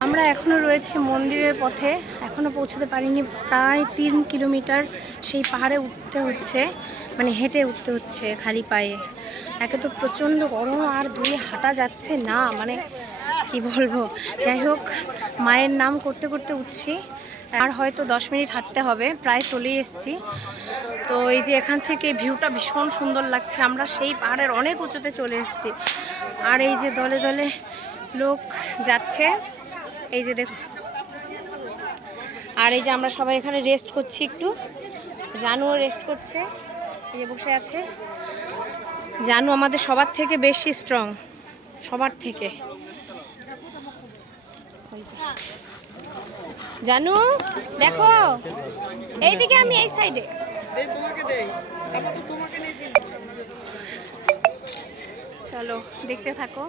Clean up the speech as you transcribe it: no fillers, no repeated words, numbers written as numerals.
আমরা এখনো রয়েছি মন্দিরের পথে, এখনো পৌঁছতে পারিনি। প্রায় 3 কিলোমিটার সেই পাহাড়ে উঠতে হচ্ছে, মানে হেঁটে উঠতে হচ্ছে খালি পায়ে। একে তো প্রচণ্ড গরম আর দুই হাঁটা যাচ্ছে না, মানে কি বলবো। যাই হোক, মায়ের নাম করতে করতে উঠছি। আর হয়তো 10 মিনিট হাঁটতে হবে, প্রায় চলেই এসেছি। তো এই যে এখান থেকে ভিউটা ভীষণ সুন্দর লাগছে। আমরা সেই পাহাড়ের অনেক উঁচুতে চলে এসেছি। আর এই যে দলে দলে লোক যাচ্ছে, এই যে দেখো। আর এই যে আমরা সবাই এখানে রেস্ট করছি একটু। জানুও রেস্ট করছে, এই যে বসে আছে। জানু আমাদের সবার থেকে বেশি স্ট্রং, সবার থেকে। জানু দেখো, এইদিকে, আমি এই সাইডে। চলো দেখতে থাকো।